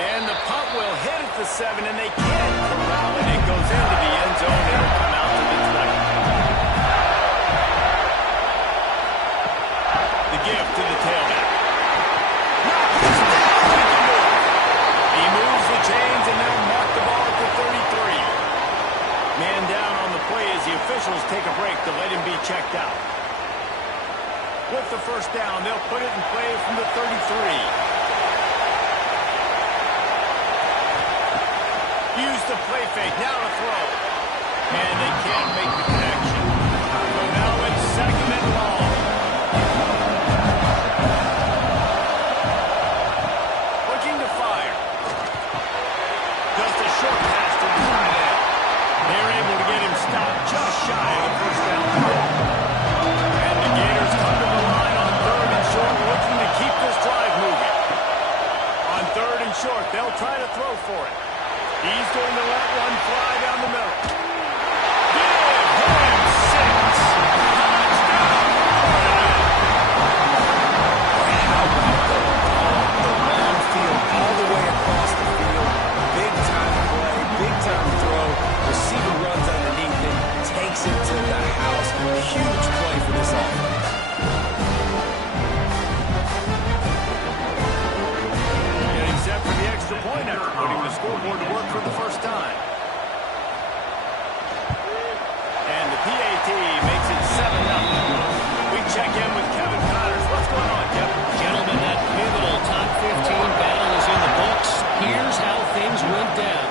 And the punt will hit at the 7, and they can't corral it. It goes into the end zone. It'll come out to the 20. The give to the tailback. He moves the chains, and they'll mark the ball at the 33. Man down on the play as the officials take a break to let him be checked out. With the first down, they'll put it in play from the 33. Use the play fake, now to throw. And they can't make the connection. So now it's 2nd and long. Looking to fire. Just a short pass to the tight end. They're able to get him stopped just shy of the first down throw. And the Gators come to the line on 3rd and short, looking to keep this drive moving. On 3rd and short, they'll try to throw for it. He's going to let one fly down the middle. Give him 6. Touchdown, Florida. And how about the long field all the way across the field. Big time play, big time throw. Receiver runs underneath it, takes it to the house. Huge play for this offense. Except for the extra point after putting the scoreboard to work for the first time. And the PAT makes it 7-0. We check in with Kevin Connors. What's going on, Kevin? Gentlemen, that pivotal top 15 battle is in the books. Here's how things went down.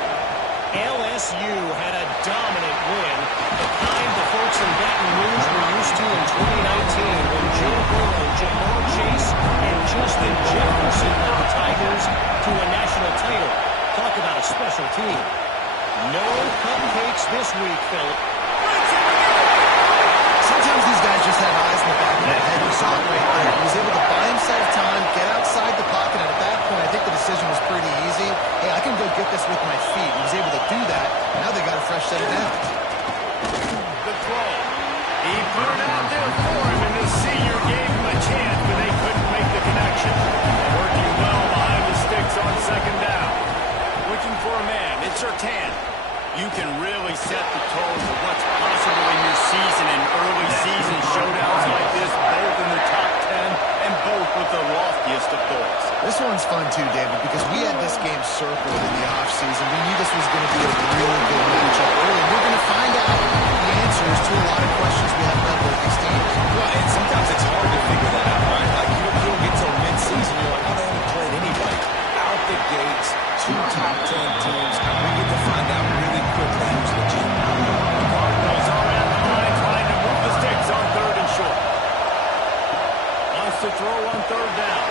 LSU had a dominant win, the kind the folks in Baton Rouge were used to in 2019 when Joe Burrow, Jamar Chase, and Justin Jefferson led the Tigers to a national title. Talk about a special team. No cupcakes this week, Philip. Sometimes these guys just have eyes in the back of their head. You saw it right there. He was able to buy himself time, get outside the pocket, and at that point, I think the decision was pretty easy. Hey, I can go get this with my feet. He was able to do that. Now they got a fresh set of downs. The throw. He put it out there for him, and the senior gave him a chance, but they couldn't make the connection. Working well behind the sticks on 2nd down. Looking for a man. It's Surtain. You can really set the tone for what's possible in your season and early season showdowns like this, both in the top 10 and both with the loftiest of goals. This one's fun too, David, because we had this game circled in the offseason. We knew this was going to be a really good matchup early. We're going to find out the answers to a lot of questions we have about both these teams. Well, and sometimes it's hard to figure that out, right? Like, you don't get till mid-season, you're like, oh, they haven't played anybody. Out the gates, 2 top 10 teams. We get to find out really quickly who's legit. Cardinals are at the line trying to move the sticks on 3rd and short. Wants to throw on 3rd down.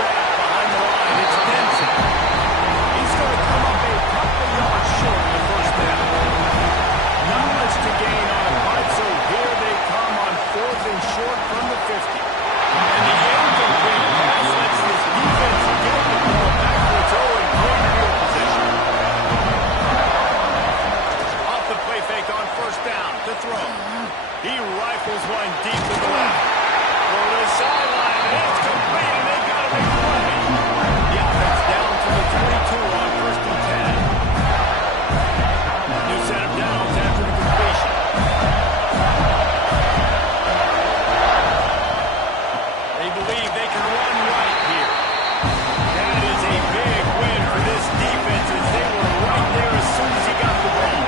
Grab behind the line. It's Benson. He's going to come up a couple yards short of the first down. Not much to gain on a punt, so here they come on 4th and short from the 50. And the incomplete pass lets this defense get the ball back to its own great field position. Off the play fake on 1st down to throw. He rifles one deep to the left. For the sideline, and it's complete, and they've got a big play. The offense down to the 22 on 1st and 10. New set of downs after the completion. They believe they can run right here. That is a big win for this defense as they were right there as soon as he got the ball.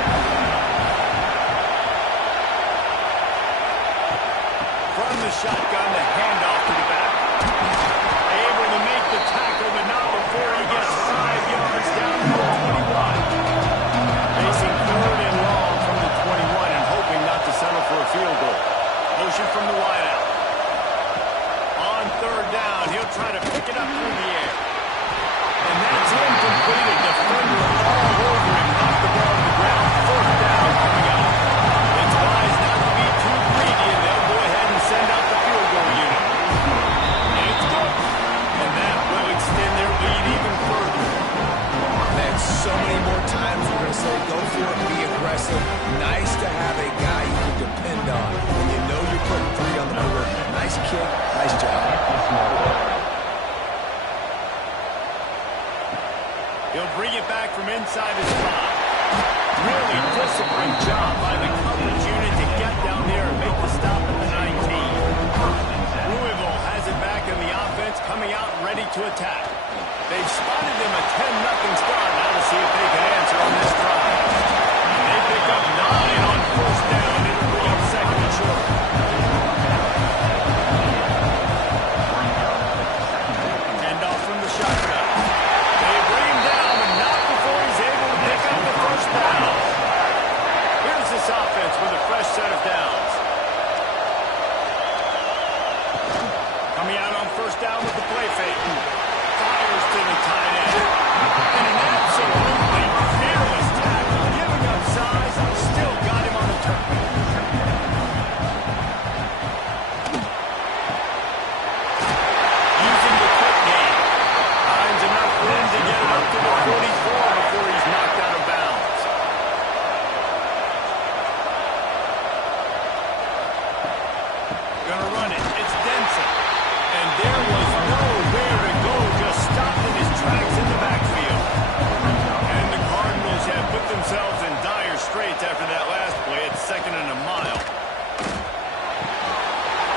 From the shotgun, the handoff to the back. Able to make the tackle, but not before he gets 5 yards down to the 21. Facing 3rd and long from the 21 and hoping not to settle for a field goal. Motion from the wideout. On 3rd down, he'll try to pick it up through the air. And that's incomplete. A defender all over him. Knocked the ball to the ground. 4th down coming up. It's wise not to be too greedy, and they'll go ahead and send out the field goal unit. It's good. And that will extend their lead even further. Man, so many more times we're going to say, go for it, be aggressive. Nice to have a guy you can depend on when you know you're putting 3 on the board. Nice kick, nice job. He'll bring it back from inside his spot. Really disciplined job by the coverage unit to get down there and make the stop at the 19. Louisville has it back in the offense, coming out ready to attack. They've spotted them a 10-0 start. Now to see if they can answer on this drive. They pick up 9 on first down. It'll bring up second and short. Hand off from the shotgun. They bring him down, but not before he's able to pick up the first down. Here's this offense with a fresh set of downs. Coming out on first down with the play fake. Fires to the tight end. And an absolutely fearless tackle. Giving up size. Still got him on the turn. Using the quick game. Finds enough room to get it up to the 44 before he's knocked out of bounds. Gonna run it. It's Denson. And there was nowhere to go, just stopped in his tracks in the backfield. And the Cardinals have put themselves in dire straits after that last play. It's 2nd and a mile.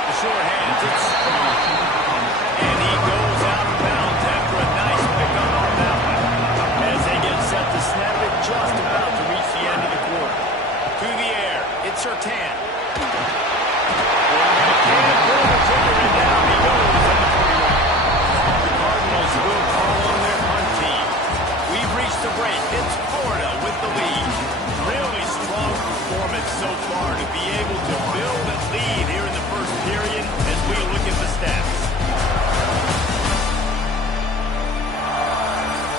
The short hands, it's strong. And he goes out of bounds after a nice pickup on that one. As they get set to snap it, just about to reach the end of the quarter. To the air, it's Surtain. Can't pull the trigger, and down he goes at the 41. The Cardinals will call on their punt team. We've reached the break. It's Florida with the lead. Really strong performance so far to be able to build a lead here in the first period as we look at the stats.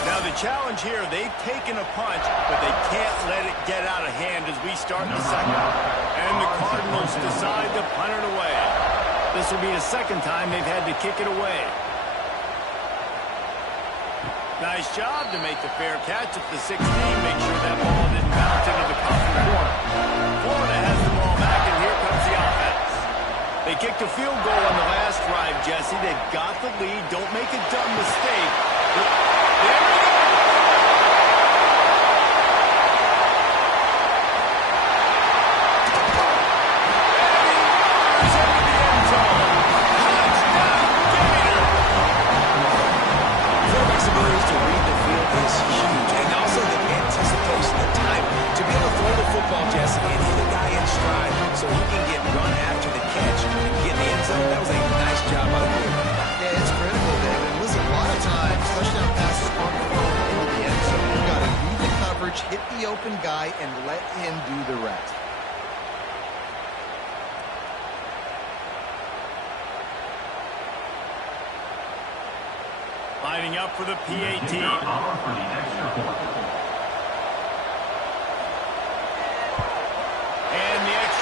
Now the challenge here, they've taken a punch, but they can't let it get out of hand as we start the second. And the Cardinals decide to punt it away. This will be the second time they've had to kick it away. Nice job to make the fair catch at the 16. Make sure that ball didn't bounce into the coffin corner. Florida has the ball back, and here comes the offense. They kicked a field goal on the last drive, Jesse. They've got the lead. Don't make a dumb mistake. There we go. Jesse, and hit a guy in stride so he can get run after the catch and get in the end zone. That was a nice job by the quarterback. Yeah, it's critical, David. Listen, a lot of times, touchdown passes aren't thrown into the end zone. You've got to read the coverage, hit the open guy, and let him do the rest. Lining up for the PAT.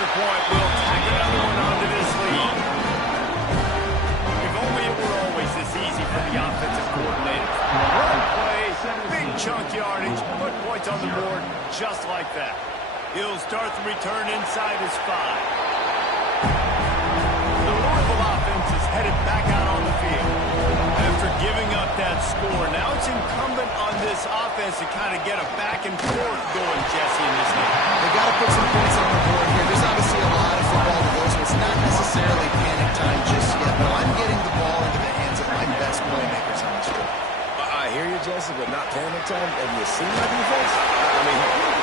Point will tack another one onto this lead. If only it were always this easy for the offensive coordinator. Run play, big chunk yardage, put points on the board just like that. He'll start the return inside his 5. The Louisville offense is headed back out on the field. After giving up that score, now it's incumbent on this offense to kind of get a back and forth going, Jesse, in this game. They got to put some points on the board here. There's obviously a lot of football to go, so it's not necessarily panic time just yet, but I'm getting the ball into the hands of my best playmakers on this field. I hear you, Jesse, but not panic time. Have you seen my defense? I mean,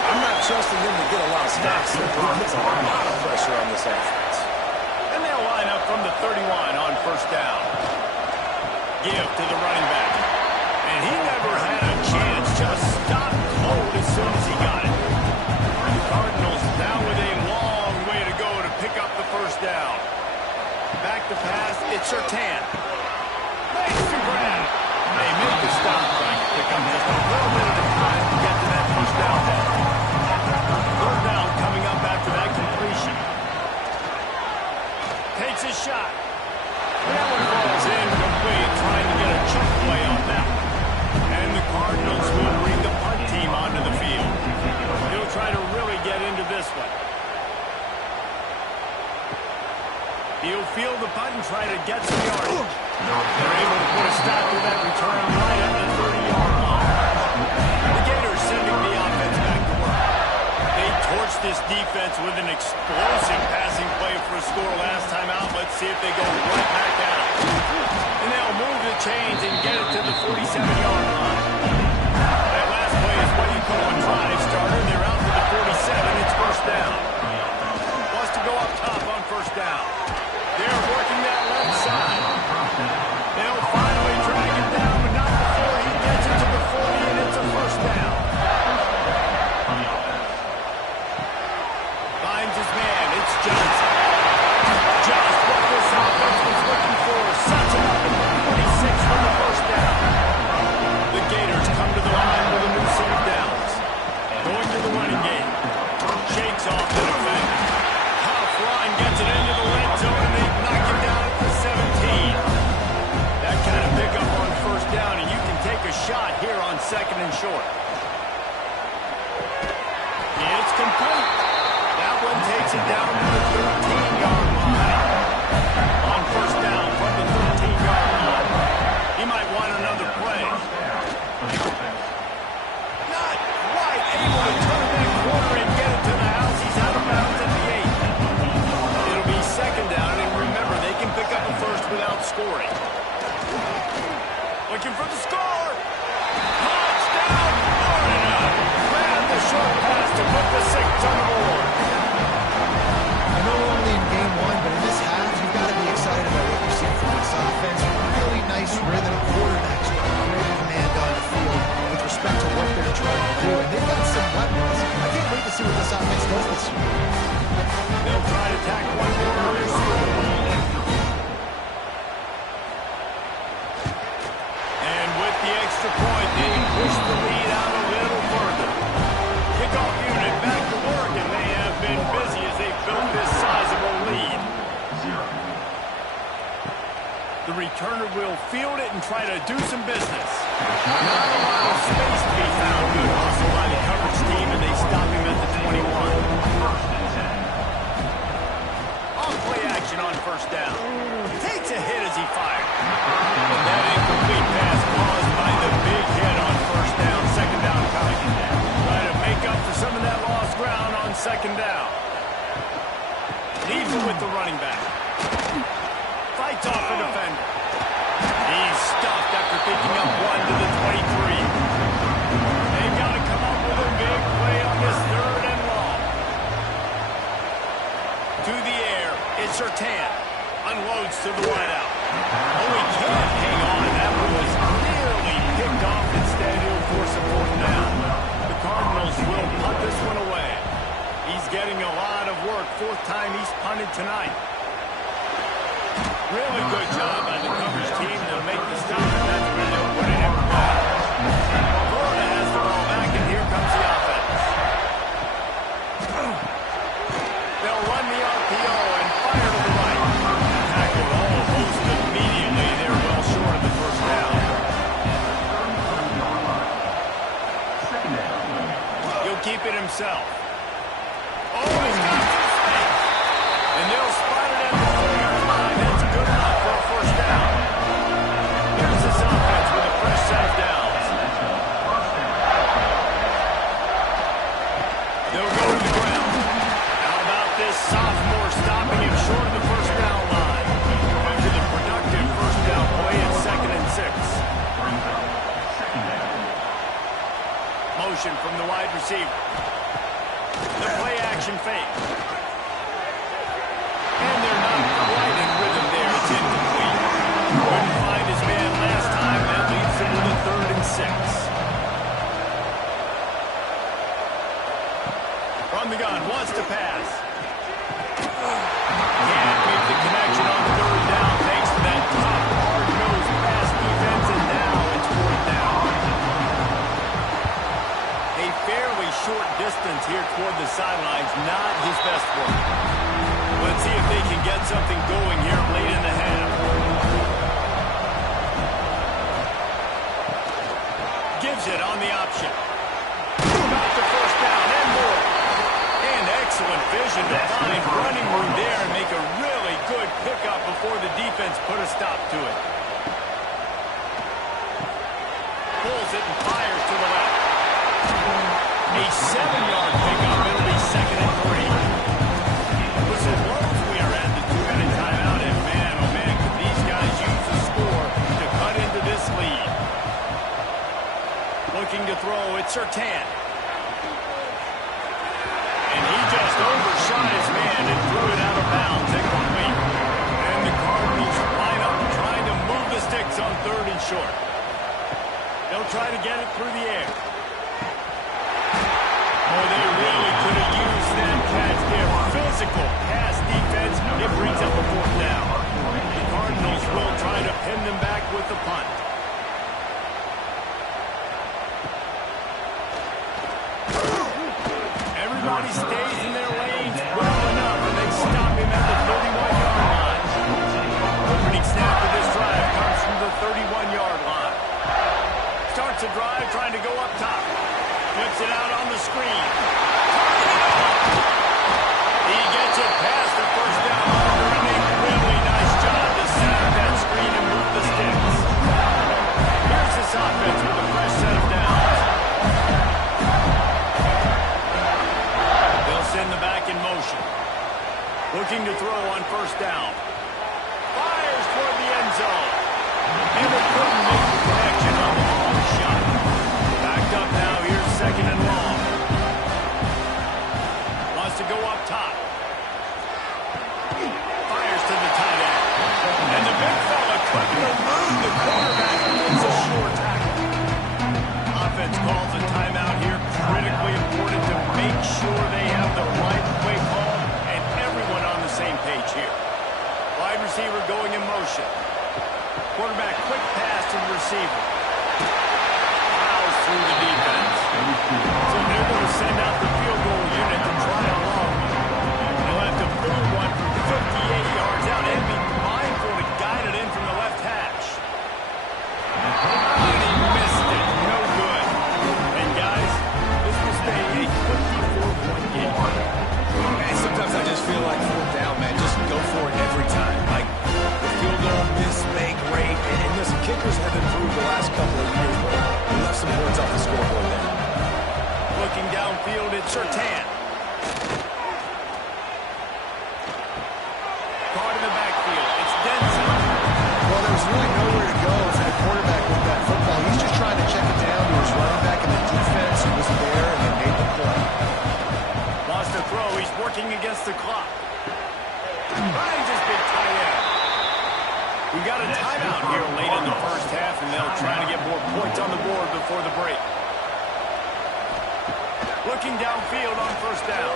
I'm not trusting them to get a lot of stops. They're putting a lot of pressure on this offense. And they'll line up from the 31 on first down. Give to the running back. And he never had a chance. Just stopped cold as soon as he got it. The Cardinals now with a long way to go to pick up the first down. Back to pass. It's Surtain. Nice to grab. They make the stop, trying to pick up just a little bit at a time to get to that first down. Third down coming up after that completion. Takes a shot. That one falls incomplete, trying to get a chunk play on that one. And the Cardinals will bring the punt team onto the field. He'll try to really get into this one. He'll field the punt and try to get some yardage. They're able to put a stop to that return right at the 30-yard line. this defense with an explosive passing play for a score last time out. Let's see if they go right back at it. And they'll move the chains and get it to the 47-yard line. That last play is what you call a drive starter. They're out to the 47. It's first down. Wants to go up top on first down. They're working that left side. They'll finally drag him down, but not before he gets it to the 40, and it's a first down. Finds his man. It's Johnson. Just what this offense was looking for. Sets it up at the 46 for the first down. The Gators come to the line with a new set of downs. Going to the running game. Shakes off the defender. Huff line gets it into the red zone, and they knock him down at the 17. That kind of pickup on first down, and you can take a shot here on second and short. It's complete. That one takes it down to the 13-yard line. On first down from the 13-yard line. He might want another play. Not quite able to turn that corner and get it to the house. He's out of bounds at the 8. It'll be second down, and remember, they can pick up a first without scoring. Looking for the score. Touchdown, Florida. Ran the short pass to put the 6 on the board. I know we're only in game one, but in this half, you've got to be excited about what you're seeing from this offense. Really nice rhythm. Quarterbacks with great command on the field with respect to what they're trying to do. And they've got some weapons. I can't wait to see what this offense does this year. They'll try to tack one more early score. And with the extra point, they push the lead out a little further. Kickoff unit back to work, and they have been busy as they built this sizable lead. The returner will field it and try to do some business. Not a lot of space to be found. Good hustle by the coverage team, and they stop him at the 21. On play action on first down. Takes a hit as he fired. And that incomplete pass caused by the big hit on first down. Second down coming. Try to make up for some of that lost ground on second down. Leaves it with the running back. Fights off a defender. He's stuffed after picking up one to the 23. They've got to come up with a big play on this third and long. To the air, it's Surtain. Unloads to the wideout. Oh, he can't hang on. That one was nearly picked off. Instead, he'll force a fourth down. The Cardinals will punt this one away. He's getting a lot of work. Fourth time he's punted tonight. Really good job by the coverage team. They'll make the stop, and that's where they'll put it in play. Florida has the ball back, and here comes the offense. They'll run the RPO and fire to the right. Tackle almost immediately. They're well short of the first down. He'll keep it himself. Oh, he's got some space. And they'll spot it at the 4-yard line. That's good enough for a first down. Here's this offense with a fresh set of downs. They'll go to the ground. How about this sophomore stopping him short of the first down line? After the productive first down play at 2nd and 6. Motion from the wide receiver. The play action fake. And they're not quite in rhythm there. It's incomplete. Couldn't find his man last time. That leads him to the 3rd and 6. From the gun, wants to pass. Can't make the connection on the 3rd down thanks to that top hard-nosed pass defense, and now it's 4th down. A fairly short distance here toward the sidelines, not his best work. Let's see if they can get something going here late in the half. Gives it on the option. About the first down and more. And excellent vision to find running room there and make a really good pickup before the defense put a stop to it. Pulls it and fires to the left. A 7-yard pickup. It'll be 2nd and 3. throw. It's Surtain. And he just overshot his man and threw it out of bounds incomplete. And the Cardinals line up trying to move the sticks on 3rd and short. They'll try to get it through the air. Oh, they really could have used that catch there. Physical pass defense. It brings up a 4th down. The Cardinals will try to pin them back with the punt. Everybody stays in their lanes well enough, and they stop him at the 31-yard line. Opening snap of this drive comes from the 31-yard line. Starts a drive trying to go up top. Flips it out on the screen. He gets it past the 1st down marker, and a really nice job to set up that screen and move the sticks. Here's this offense with a fresh set of downs. They'll send the back in motion. Looking to throw on 1st down. Fires toward the end zone. And it couldn't make the connection on the long shot. Backed up now. Here's 2nd and long. Wants to go up top. Fires to the tight end. And the big fella couldn't elude the quarterback. It's a sure tackle. Offense calls a timeout here. Critically important to make sure they have the right play call and everyone on the same page here. Wide receiver going in motion. Quarterback quick pass to the receiver. Fouls through the defense. So they're going to send out the field goal unit to try a long one. They'll have to pull one from 58 yards out and be mindful to guide it in from the left hash. And he missed it. No good. And guys, this will stay a 54-point game. Man, sometimes I just feel like 4th down, man. Just go for it every time. Like, the field goal miss, make rate. And listen, kickers have improved the last couple of years, but we left some points off the scoreboard there. Looking downfield, it's Surtain. Caught in the backfield. It's Denson. Well, there was really nowhere to go for the quarterback with that football. He's just trying to check it down to his running back, and the defense was there, and they made the play. Wants to throw. He's working against the clock. Finds his big tight end. We got a timeout here late in the 1st half, and they'll try to get more points on the board before the break. Looking downfield on 1st down.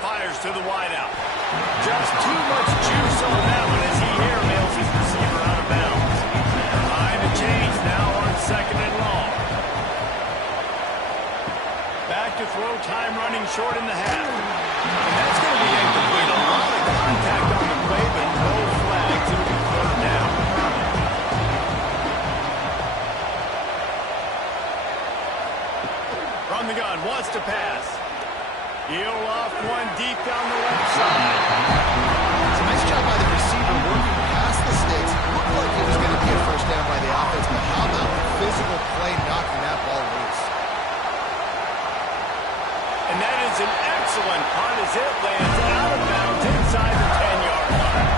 Fires to the wideout. Just too much juice on that one as he airmails his receiver out of bounds. Behind the chains now on 2nd and long. Back to throw, time running short in the half. And that's going to be incomplete. A lot of contact on the play, but no flags. It'll be 3rd down. From the gun, wants to pass. He'll off one deep down the left side. It's a nice job by the receiver working past the sticks. It looked like it was going to be a 1st down by the offense, but how about the physical play knocking that ball loose? And that is an excellent punt as it lands out of bounds inside the 10-yard line.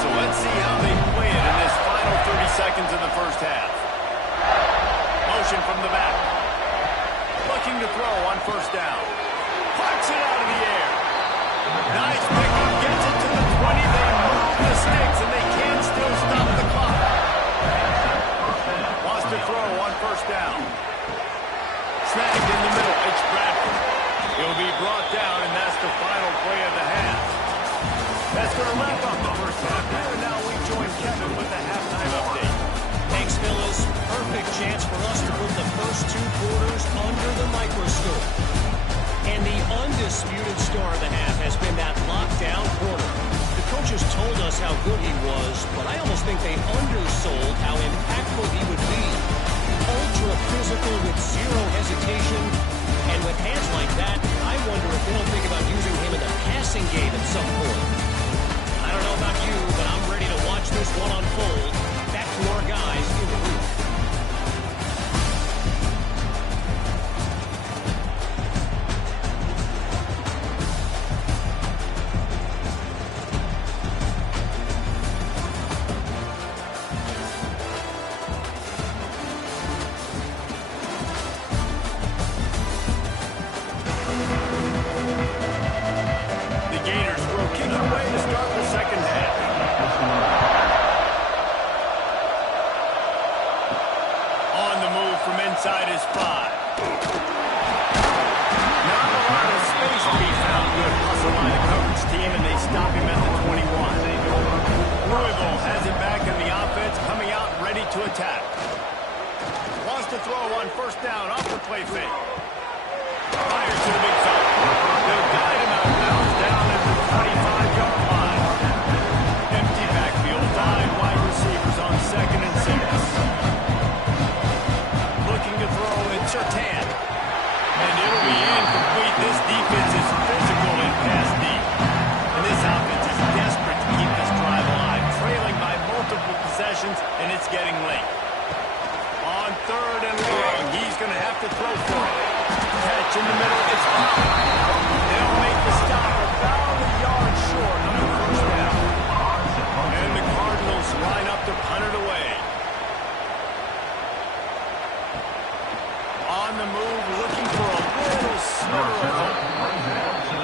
So let's see how they play it in this final 30 seconds of the 1st half. Motion from the back. Looking to throw on 1st down. Flicks it out of the air. Nice pickup. Gets it to the 20. They move the sticks, and they can still stop the clock. Wants to throw on 1st down. Snagged in the middle. It's Bradford. He'll be brought down, and that's the final play of the half. That's going to wrap up the 1st half. And now we join Kevin with the halftime update. Thanks, fellas. Perfect chance for us to put the first 2 quarters under the microscope. And the undisputed star of the half has been that lockdown corner. The coaches told us how good he was, but I almost think they undersold how impactful he would be. Ultra physical with zero hesitation. And with hands like that, I wonder if they don't think about using him in the passing game at some point. I don't know about you, but I'm ready to watch this one unfold. Back to our guys in the booth. team, and they stop him at the 21. Louisville has it back in the offense, coming out ready to attack. Wants to throw on first down off the play fake. Fires to the big fella. They'll guide him out of bounds down at the 25-yard line. Empty backfield, 5 wide receivers on 2nd and 6. Looking to throw, it's Surtain. And it'll be incomplete. This defense is physical and pass deep. And this offense is desperate to keep this drive alive, trailing by multiple possessions, and it's getting late. On 3rd and long, he's going to have to throw for it. Catch in the middle, it's fouled. They'll make the stop about a yard short on the first down. And the Cardinals line up to punt it away. On the move, looking for a little sliver of hope.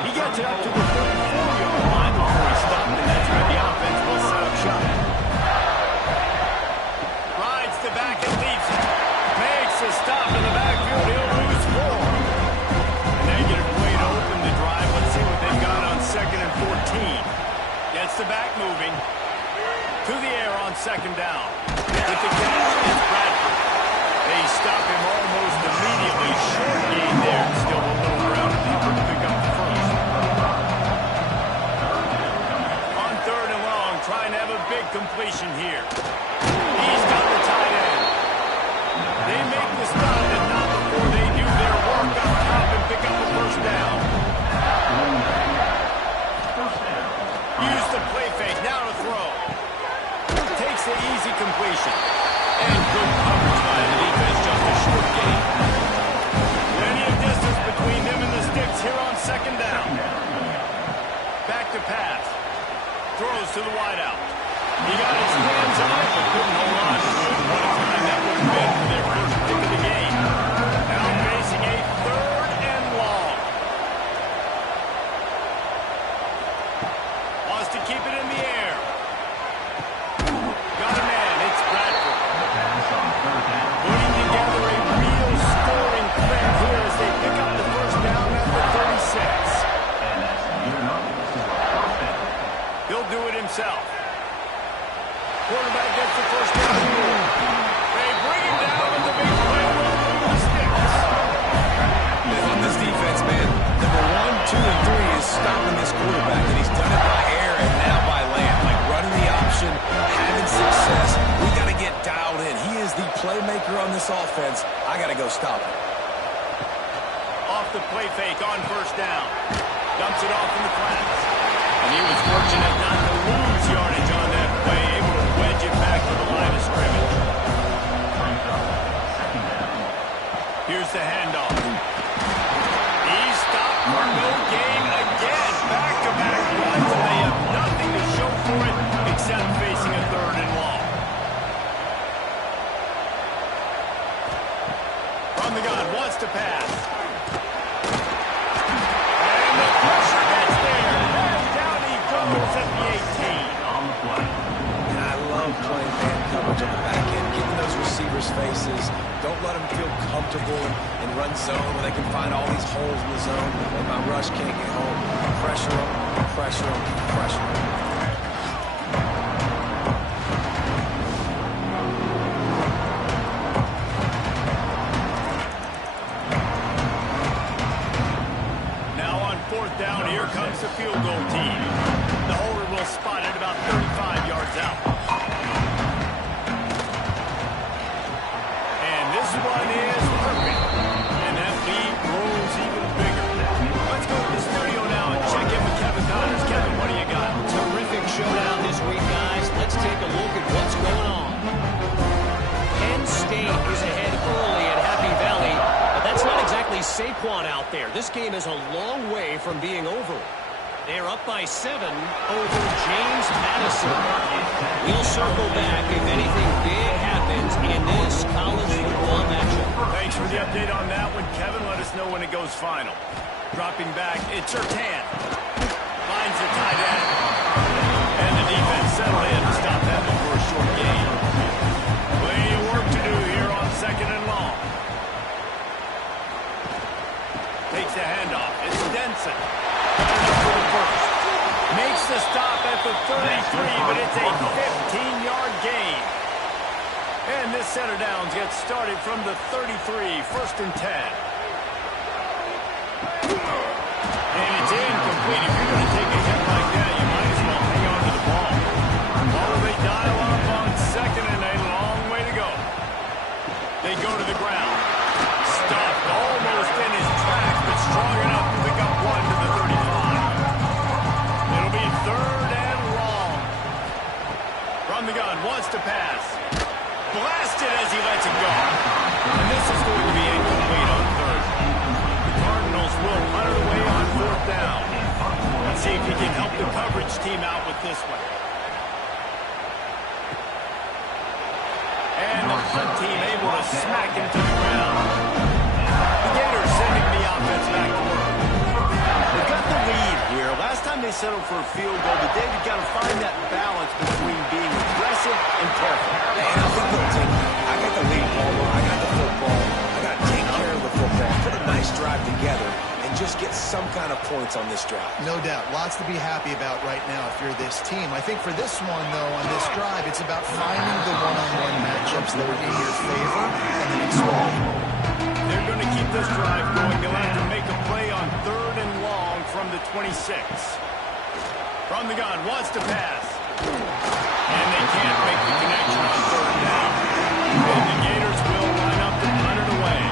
He gets it up to the 34-yard line before he stopped, and that's where the offense will set up shop. Rides the back and leaves it. Makes a stop in the backfield. He'll lose 4. A negative way to open the drive. Let's see what they've got on 2nd and 14. Gets the back moving. To the air on 2nd down. With the catch, it's Bradford. They stop him almost immediately. Short gain there. Still a little ground to cover to pick up the first. On 3rd and long, trying to have a big completion here. He's got the tight end. They make the stop, and not before they do their work up top and pick up the first down. Use the play fake. Now to throw. Takes the easy completion. And good coverage by the defense, just a short gain. Plenty of distance between them and the sticks here on 2nd down. Back to pass. Throws to the wideout. He got his hands on it, but couldn't hold on to it. What a time that would have been for their first pick of the game. Now facing a 3rd and long. Wants to keep it in the air. Got a man. It's Bradford. Putting together a real scoring threat here as they pick up the first down at the 36. He'll do it himself. Quarterback gets the first down. They bring him down with the big play. Will the sticks. On this defense, man, number 1, 2, and 3 is stopping this quarterback, and he's done it by air and now by land. Like running the option, having success. We got to get dialed in. He is the playmaker on this offense. I got to go stop him. Off the play fake on first down. Dumps it off in the flats. And he was fortunate not to lose yardage on that play, able to wedge it back to the line of scrimmage. Here's the handoff. He's stopped for no gain again. Back-to-back runs, and they have nothing to show for it except facing a 3rd and long. From the gun, wants to pass. And the pressure gets there. And down he goes at the 18. On the play. And I love playing man coverage on the back end, getting those receivers' faces. Don't let them feel comfortable and run zone where they can find all these holes in the zone and my rush can't get home. Pressure them, pressure them, pressure them. Now on 4th down, here comes the field goal team. The holder will spot it about 35 yards out. And this one is perfect. And that lead grows even bigger. Let's go to the studio now and check in with Kevin Connors. Kevin, what do you got? Terrific showdown this week, guys. Let's take a look at what's going on. Penn State is ahead early at Happy Valley, but that's not exactly Saquon out there. This game is a long way from being over. They're up by 7 over James Madison. We'll circle back if anything big happens in this college football matchup. Thanks for the update on that one, Kevin. Let us know when it goes final. Dropping back, it's Surtain. Finds the tight end. And the defense settled in to stop that one for a short gain. Plenty of work to do here on 2nd and long. Takes the handoff. It's Denson. For the first. Makes the stop at the 33, but it's a 15-yard gain. And this center downs gets started from the 33, 1st and 10. And it's incomplete. If you're going to take a hit like that, you might as well hang on to the ball. Oh, they dial up on 2nd and a long way to go. They go to the ground. Stuffed almost in his tracks, but strong enough to pick up 1 to the 35. It'll be 3rd and long. From the gun, wants to pass. Blasted as he lets it go. And this is going to be incomplete on 3rd. The Cardinals will punt it away on 4th down. Let's see if he can help the coverage team out with this one. And the punt team able to smack him to the ground. The Gators sending the offense back to work. They've got the lead here. Last time they settled for a field goal, but David got to find that balance between being aggressive and careful. And I think they'll take it. I got the lead, Palmer. I got the football. I got to take care of the football. Put a nice drive together and just get some kind of points on this drive. No doubt. Lots to be happy about right now if you're this team. I think for this one, though, on this drive, it's about finding the one-on-one matchups that are in your favor and then exploiting. They're going to keep this drive going. They'll have to make a play on 3rd and long from the 26. From the gun, wants to pass. And they can't make the connection on 3rd down. And the Gators will line up to punt it away.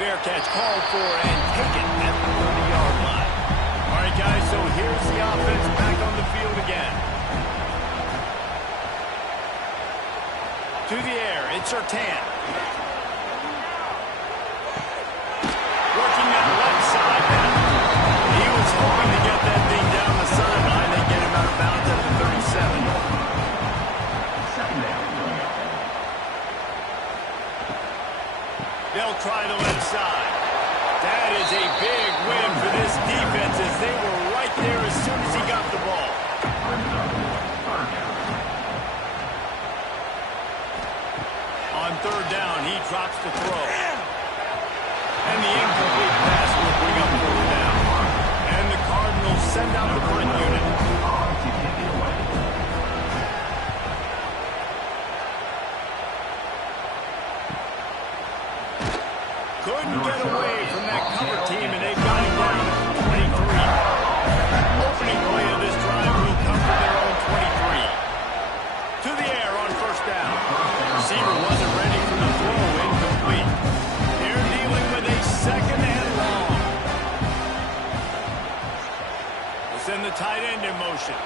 Fair catch called for and taken at the 30-yard line. All right, guys, so here's the offense back on the field again. To the air, it's Surtain. Working that left side now. He was hoping to get that thing down the sideline. They get him out of bounds at the 37. They'll try the left side. That is a big win for this defense as they were right there as soon as he got the ball. On 3rd down, he drops the throw. And the incomplete pass will bring up 4th down. And the Cardinals send out the punt unit. Couldn't get away from that cover team, and they've got him down at 23. Opening play of this drive will come from their own 23. To the air on 1st down. Receiver wasn't ready for the throw, incomplete. They're dealing with a 2nd and long. We'll send the tight end in motion.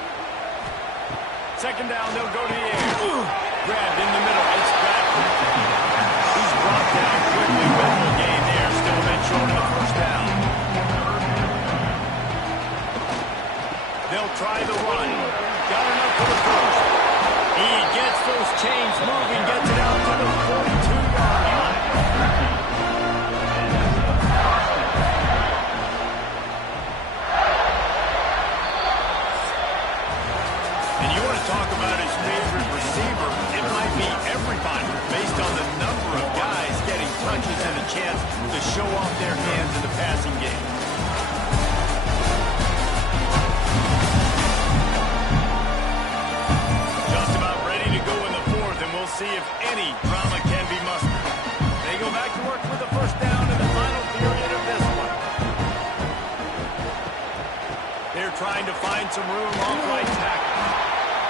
2nd down, they'll go to the air. Grabbed in the middle, it's Bradford. He's brought down quickly with the game there. Still been short of the 1st down. They'll try the run. Got enough for the 1st. He gets those chains moving, gets it out to the 42-yard line. And you want to talk about his favorite receiver, it might be everybody, based on the number of guys getting touches and a chance to show off their hands in the passing game. Just about ready to go in the 4th, and we'll see if any drama can be mustered. They go back to work for the 1st down in the final period of this one. They're trying to find some room off right tackle.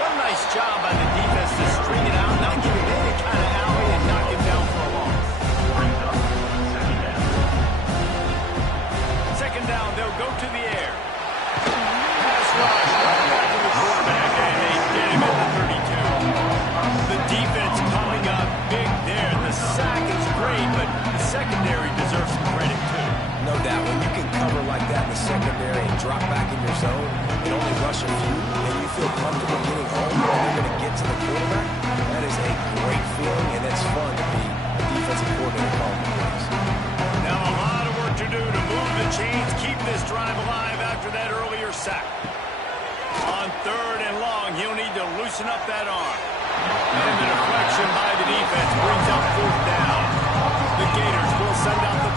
What a nice job by the defense to string it out, not give him any kind of alley, and knock him down for a loss. 2nd down, they'll go to the air. Pass rush, right back to the quarterback, and they get him at the 32. The defense coming up big there. The sack is great, but the secondary deserves some credit, too. No doubt. When you can cover like that in the secondary and drop back in your zone and only rush a few, and you feel comfortable getting home and you're going to get to the quarterback, that is a great feeling, and it's fun to be a defensive coordinator calling the plays. Now a lot of work to do to move the chains, keep this drive alive after that earlier sack. On 3rd and long, he'll need to loosen up that arm. And the deflection by the defense brings up 4th down. The Gators will send out the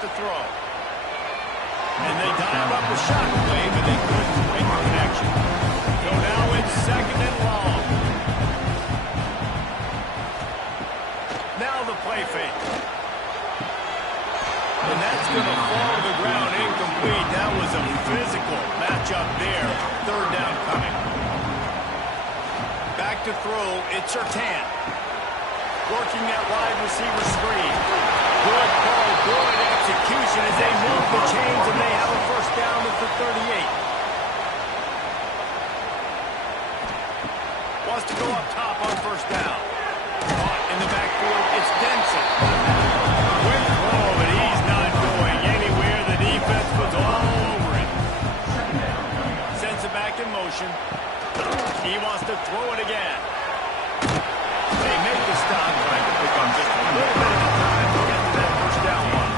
to throw. And they dialed up the shot play, but they couldn't make the connection. So now it's second and long. Now the play fake. And that's going to fall to the ground incomplete. That was a physical matchup there. Third down coming. Back to throw, it's Surtain. Working that wide receiver screen. Good ball, good execution as they move the chains and they have a first down at the 38. Wants to go up top on first down. Caught in the backfield, it's Denson. Quick throw, but he's not going anywhere. The defense was all over it. Sends it back in motion. He wants to throw it again. They make the stop, trying to pick up just a little bit of time to get to that first down one.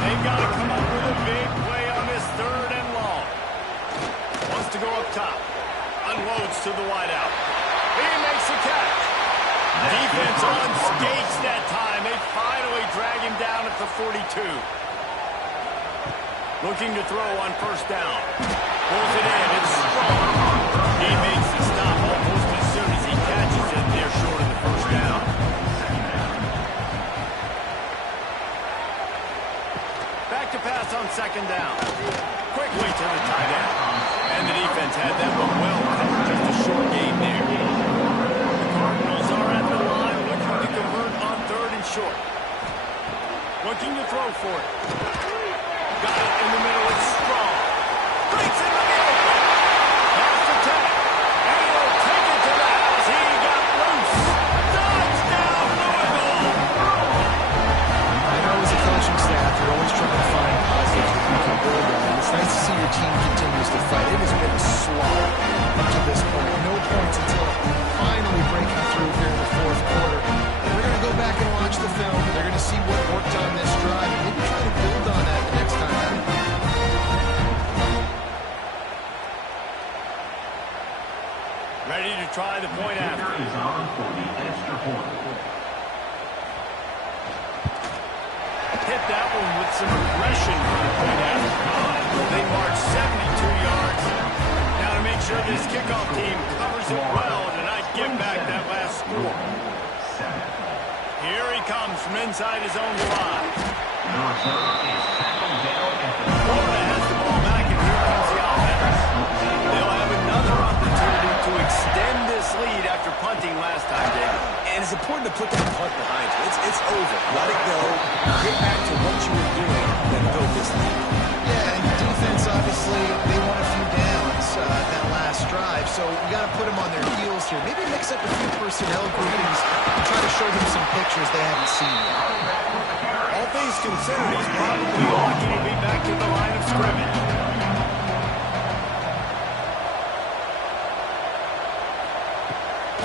They've got to come up with a big play on this third and long. Wants to go up top. Unloads to the wideout. He makes the catch. Defense on skates that time. They finally drag him down at the 42. Looking to throw on first down. Pulls it in. It's strong. He makes the stop almost as soon as he catches it. They're short of the first down. Back to pass on second down. Quickly to the tight end. And the defense had that one well covered. Just a short game there. The Cardinals are at the line looking to convert on third and short. Looking to throw for it. Got it in the middle. It's strong. Breaks into the open. Pass to Tech. And he'll take it to the house. He got loose. Touchdown, Louisville. I know as a coaching staff, you're always trying to find positives that you can build on. And it's nice to see your team continues to fight. It has been a slog up to this point. No points until finally breaking through here in the fourth quarter. And we're going to go back and watch the film. They're going to see what worked on this drive and maybe try to build on that the next time out. Ready to try the point after. Hit that one with some aggression for the point after. They march 72 yards. Now to make sure this kickoff team covers it well to not give back that last score. Here he comes from inside his own 5. Florida has the ball back, and here comes the offense. They'll have another opportunity to extend this lead after punting last time, David. And it's important to put that punt behind you. It's over. Let it go. Get back to what you were doing and build this lead. Yeah, and defense, obviously, they won a few downs that last drive, so we got to put them on their heels here. Maybe mix up a few personnel groupings and try to show them some pictures they haven't seen yet. All things considered, he's probably lucky to be back to the line of scrimmage.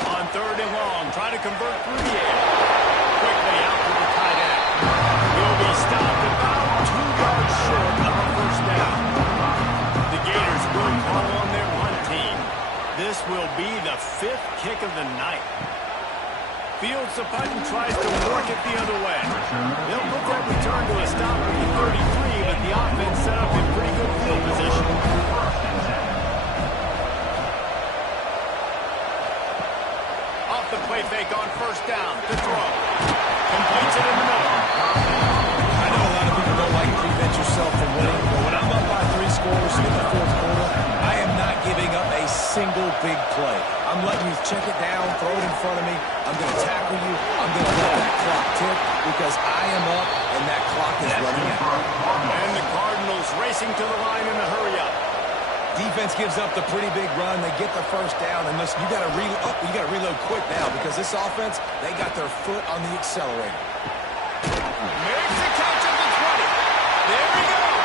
On third and long, trying to convert through the air. Quickly out to the tight end. He'll be stopped about 2 yards short of a first down. The Gators will call on their punt team. This will be the 5th kick of the night. Fields the punt and tries to work it the other way. They'll put that return to a stop at the 33, but the offense set up in pretty good field position. Off the play fake on first down to throw. Completes it in the middle. I know a lot of people don't like to prevent yourself from winning, but when I'm up by 3 scores in the fourth quarter, I am not giving up a single big play. I'm letting you check it down, throw it in front of me. I'm going to tackle you. I'm going to let that clock tick because I am up and that clock is running out. And the Cardinals racing to the line in a hurry up. Defense gives up the pretty big run. They get the first down, and listen, you got to reload quick now because this offense, they got their foot on the accelerator. Makes the catch at the 20. There he goes.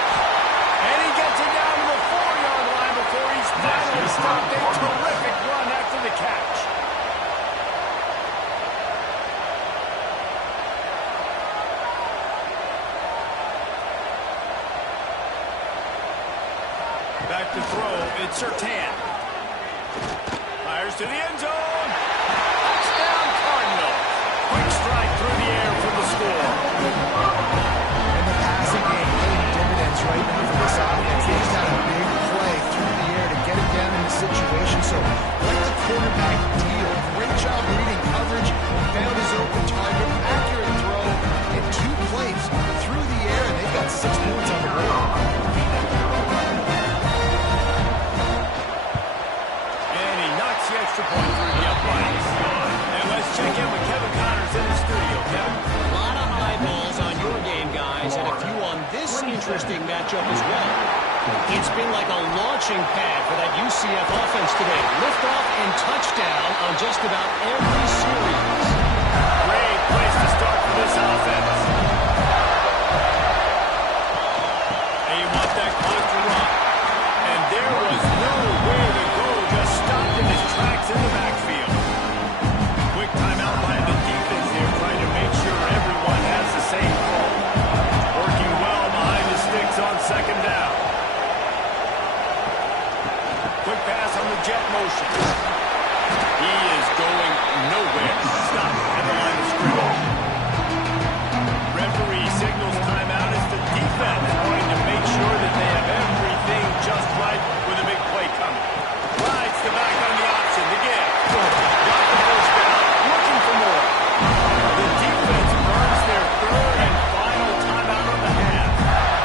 And he gets it down to the 4-yard line before he's finally stopped. A terrific run after the catch. Back to throw, it's Surtain. Fires to the end zone. Touchdown, Cardinals. Quick strike through the air for the score. And the situation. So let the quarterback deal. Great job reading coverage, found his open target, accurate throw, and 2 plays through the air, and they've got 6 points on the board. And he knocks the extra point through the uprights. And let's check in with Kevin Connors in the studio. Kevin? A lot of eyeballs on your game, guys, and a few on this interesting matchup as well. It's been like a launching pad for that UCF offense today. Liftoff and touchdown on just about every series. Great place to start for this offense. And you want that clock to run. And there was nowhere to go, just stopped in his tracks in the backfield. Quick timeout by the defense here, trying to make sure everyone has the same call. Working well behind the sticks on second down. Quick pass on the jet motion. He is going nowhere. Stop at the line of scrimmage. Referee signals timeout as the defense wanting to make sure that they have everything just right with a big play coming. Rides the back on the option. The give. Got the first down. Looking for more. The defense burns their third and final timeout of the half.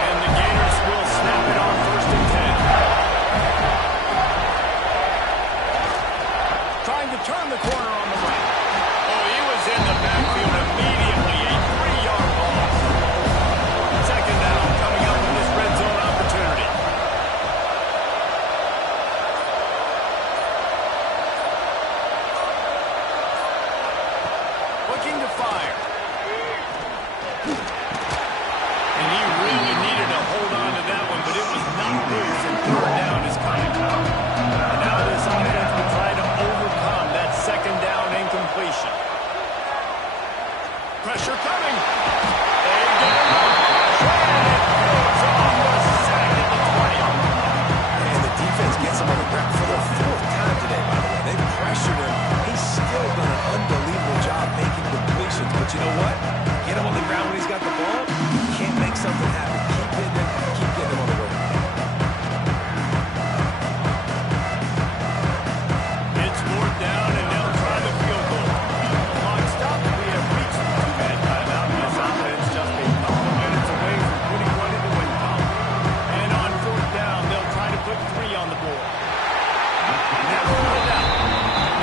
And the Gators will snap it on 1st and 10. Trying to turn the corner on the right. Oh, he was in the backfield immediately. A 3-yard loss. Second down coming up with this red zone opportunity. Looking to fire. And he really needed to hold on to that one, but it was not loose, and third down is coming. And now this offense will try to overcome that second down incompletion. Pressure coming. They get it up. And it goes off the sack at the 20. And the defense gets him on the ground for the 4th time today, by the way. They pressured him. He's still done an unbelievable job making completions. But you know what? Get him on the ground when he's got the ball. You can't make something happen. Keep hitting him. Keep getting him on the road. It's 4th down, and they'll try the field goal. Clock stop. We have reached the 2-man timeout. This offense just a couple of minutes away from putting one in the win column. And on 4th down, they'll try to put 3 on the board. Never run out.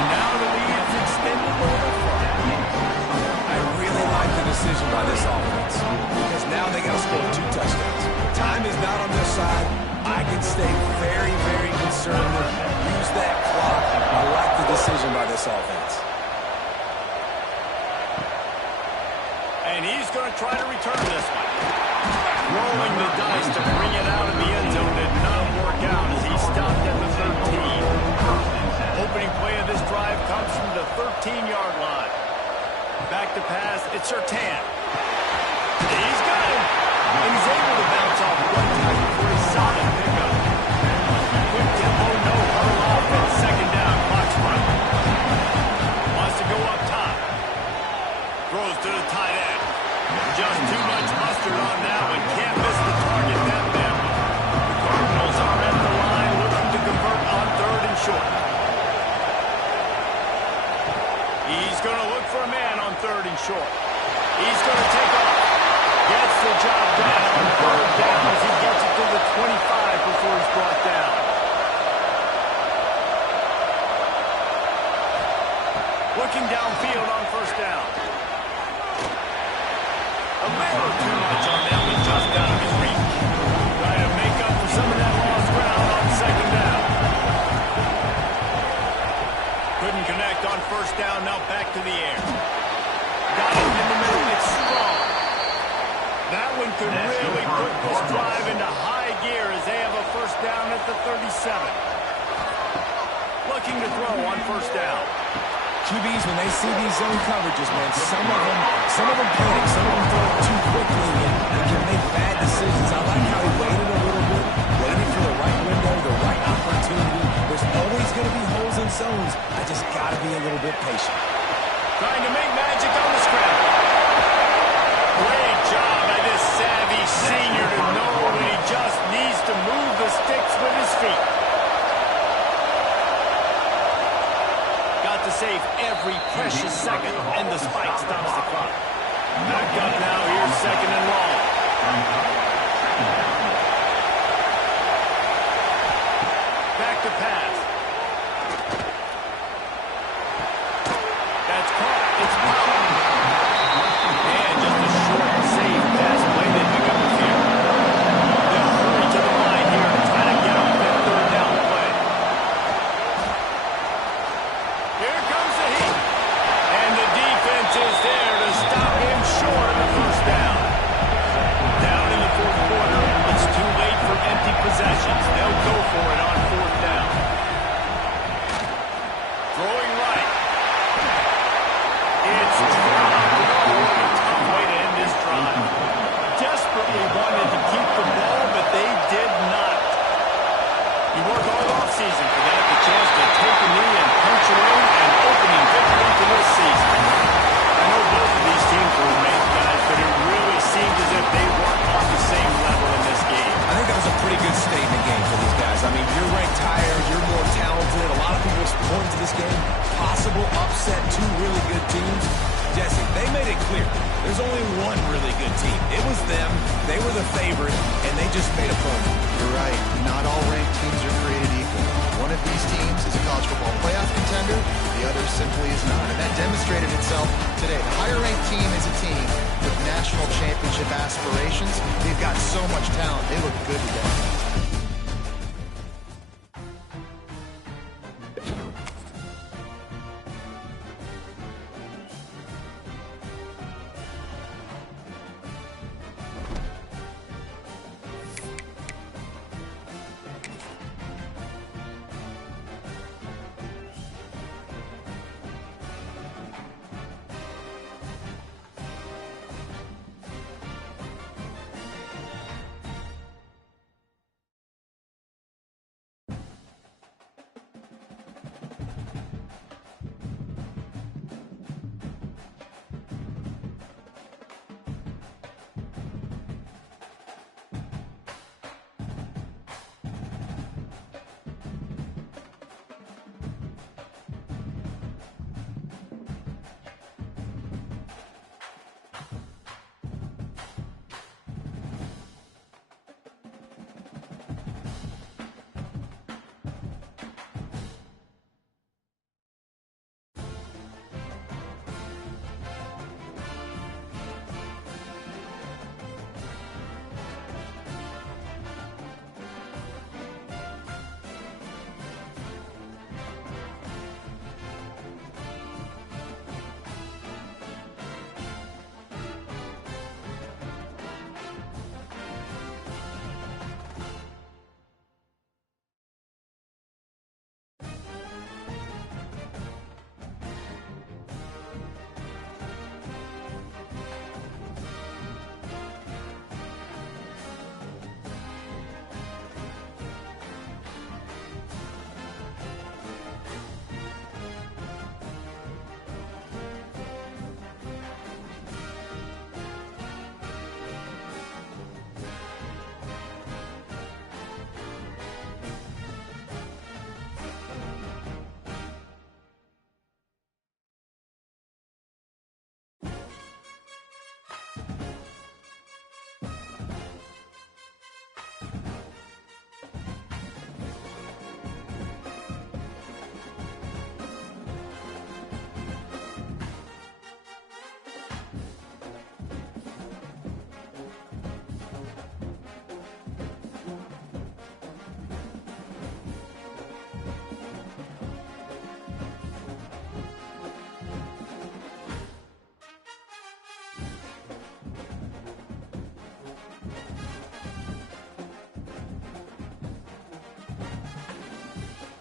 And now the lead's extended a little further. I really like the decision by this offense because now they got to score 2 touchdowns. Time is not on their side. I can stay very, very conservative. Use that clock. I like the decision by this offense. And he's going to try to return this one. Rolling the dice to bring it out of the end zone did not work out as he stopped at the 13. Opening play of this drive comes from the 13-yard line. Back to pass, it's Surtain. He's got him. And he's able to bounce off one time for a solid pickup. Quick tempo, no hurl offense. Second down, clock's running. Wants to go up top. Throws to the tight end. Just too much mustard on that one. Can't miss the target that badly. The Cardinals are at the line looking to convert on 3rd and short. He's going to look for a man on 3rd and short. He's going to take off. Gets the job done on 3rd down as he gets it to the 25 before he's brought down. Looking downfield on 1st down. A little too much on that one, just out of his reach. Trying to make up for some of that lost ground on 2nd down. Couldn't connect on 1st down, now back to the air. Got it in the middle, it's strong. That one could really put this drive into high gear as they have a 1st down at the 37. Looking to throw on 1st down. QBs, when they see these zone coverages, man, some of them panic, some of them throw it too quickly and can make bad decisions. I like how he waited a little bit, waited for the right window, the right opportunity. There's always going to be holes in zones. I just got to be a little bit patient. Trying to make magic on the scramble. Great job by this savvy senior to know when he just needs to move the sticks with his feet. save every precious second, and the spike stops the clock. Back up now, here's second and long. Back to pass. That's caught. It's caught. And just a short, safe pass play they pick up the field. They'll hurry to the line here to try to get off that third down play. Here comes the heat. And the defense is there to stop him short of the first down. Down in the fourth quarter, it's too late for empty possessions. They'll go for it on fourth down. Throwing right. It's dropped. Oh, what a tough way to end this drive. Desperately wanted to keep the ball, but they did not. You work all offseason for that, the chance to take a knee and puncture in an opening victory for this season. I know both of these teams were ranked, guys, but it really seemed as if they weren't on the same level in this game. I think that was a pretty good statement game for these guys. I mean, you're ranked higher, you're more talented. A lot of people point to this game. Possible upset, two really good teams. Jesse, they made it clear. There's only one really good team. It was them. They were the favorite, and they just made a point. You're right. Not all ranked teams are created equal. One of these teams is a college football playoff contender. The other simply is not. And that demonstrated itself today. The higher-ranked team is a team with national championship aspirations. They've got so much talent. They look good today.